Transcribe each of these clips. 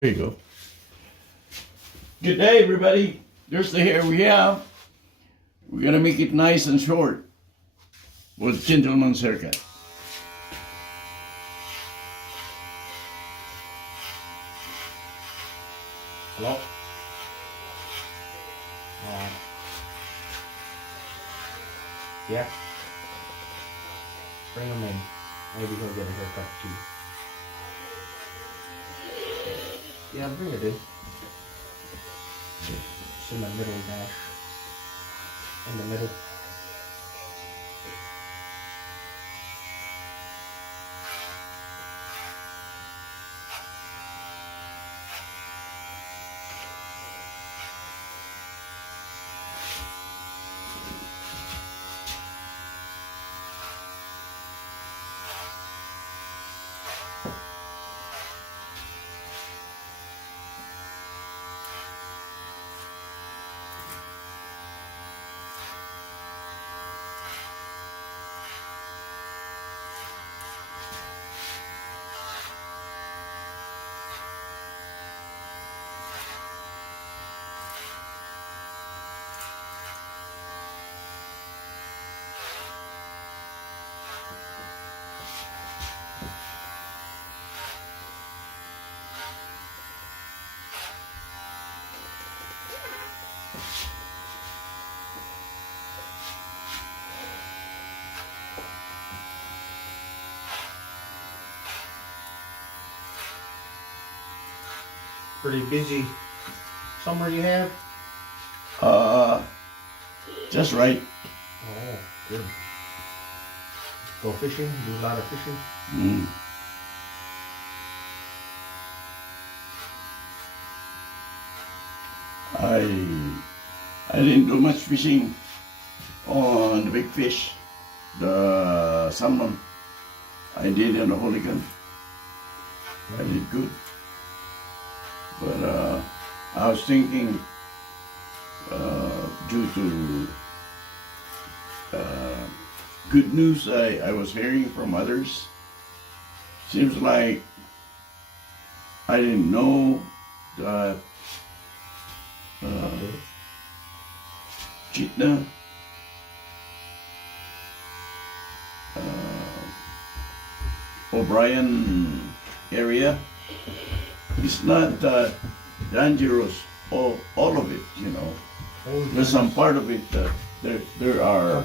There you go. Good day, everybody. There's the hair we have. We're gonna make it nice and short with gentleman's haircut. Hello? Yeah. Bring him in. Maybe he'll get a haircut too. Yeah, bring it in. It's in the middle dash. In the middle. Pretty busy summer you have? Just right. Oh, good. Go fishing? Do a lot of fishing? Mm. I didn't do much fishing on the big fish, the salmon. I did on the Hooligan. I did good. But I was thinking, due to good news I was hearing from others, seems like I didn't know that Chitna, O'Brien area is not that dangerous. All of it, you know. There's some part of it that there are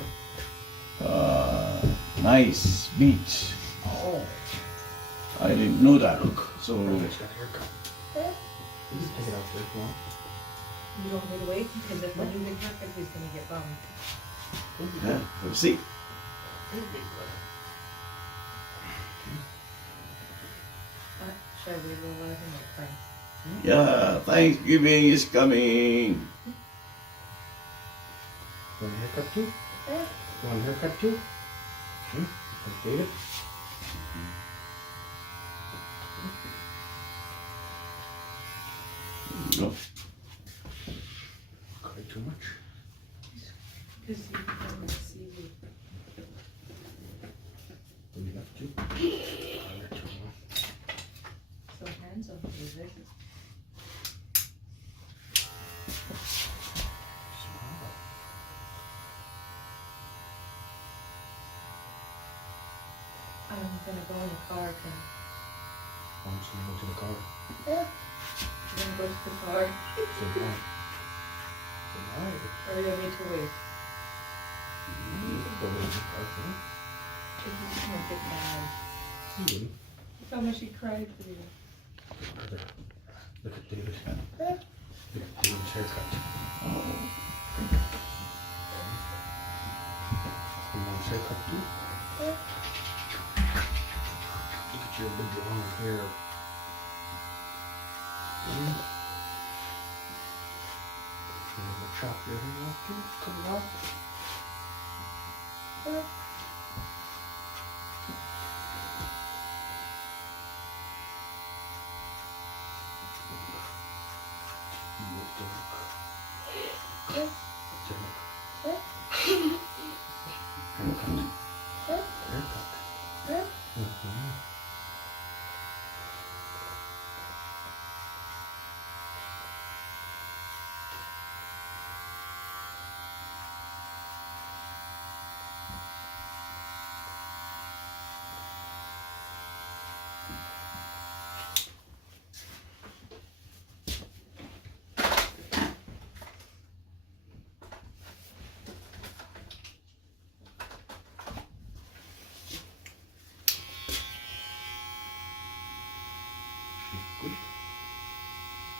nice beach. Oh. I didn't know that. So It's got a haircut. You can take it out there if you want. You don't need to wait, because if I do the haircut, he's gonna get bummed. yeah, we'll see. Sure, we will let him wait first. Yeah, Thanksgiving is coming. You want a haircut too? You want a haircut too? David? Go. Quite too much. Because you can see you. Would you like to? So handsome, is it? I'm gonna go in the car, Ken. I'm just gonna go to the car. I'm gonna go to the car. Say bye. Say bye. Or you want me to wait? You can go in the car for me. She's just gonna get mad. You wouldn't. How much she cried for you. Look at David. Look at David's haircut. You want his haircut too? Look at your big long hair. You want to chop your hair off too? Cut it off?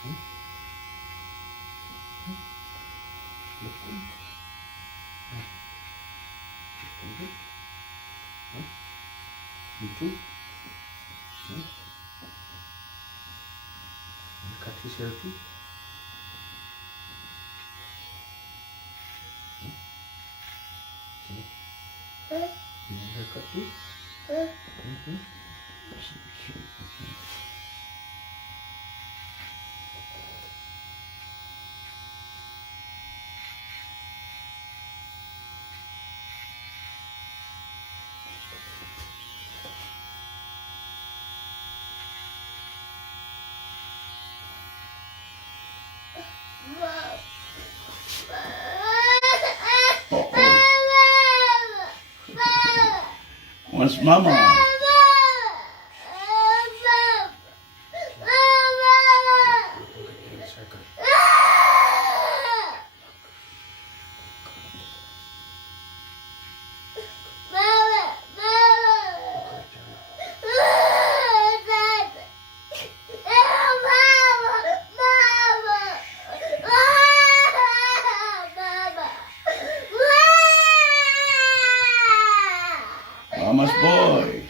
You too? Hmm? You cut his hair too? You want a haircut too? Mm-hmm. What's Mama? Mama's boy.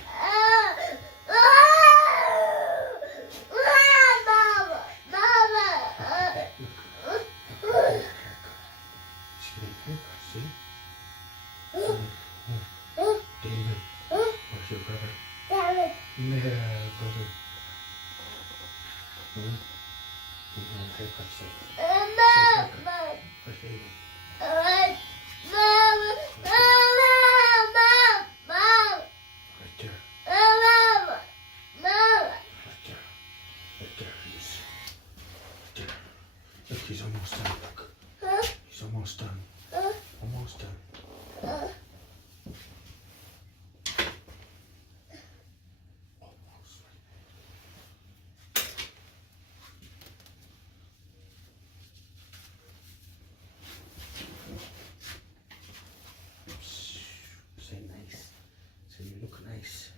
See? David. Where's your brother? Yeah, brother. Haircut, say. Haircut. Where's David? Right there. Right there. There. Look, he's almost done. Look. He's almost done. Almost done. Almost. Say nice. Say you look nice.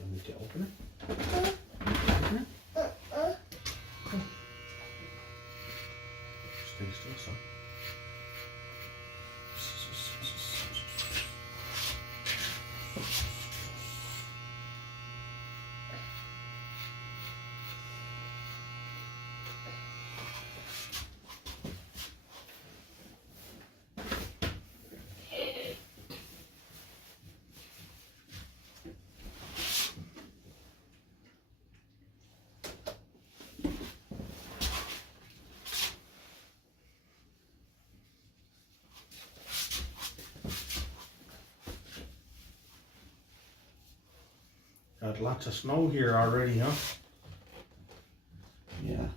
Want me to open it? Open it? Stay still, son. Got lots of snow here already, huh? Yeah.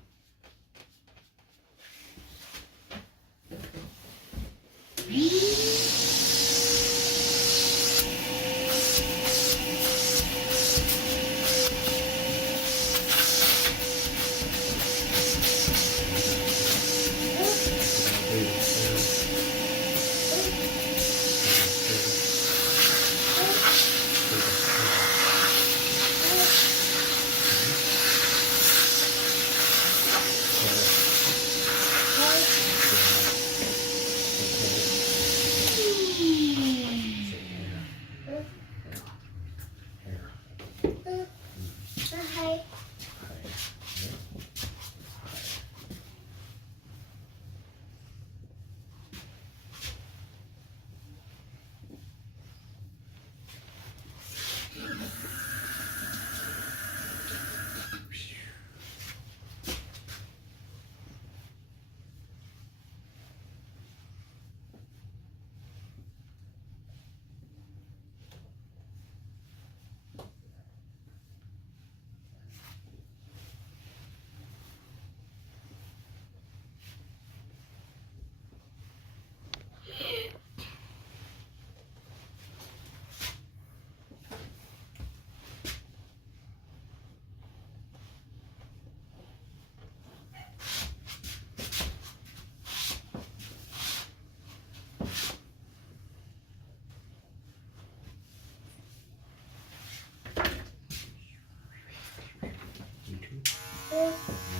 One's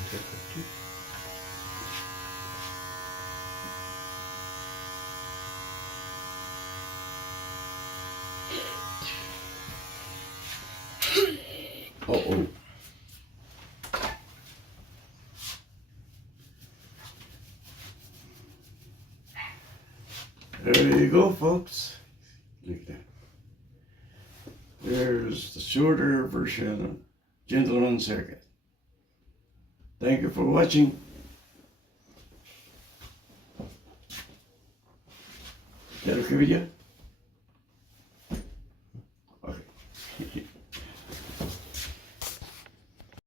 haircut too. Uh-oh. There you go, folks. Look at that. There's the shorter version of Gentleman's Haircut. Thank you for watching. Quero que video?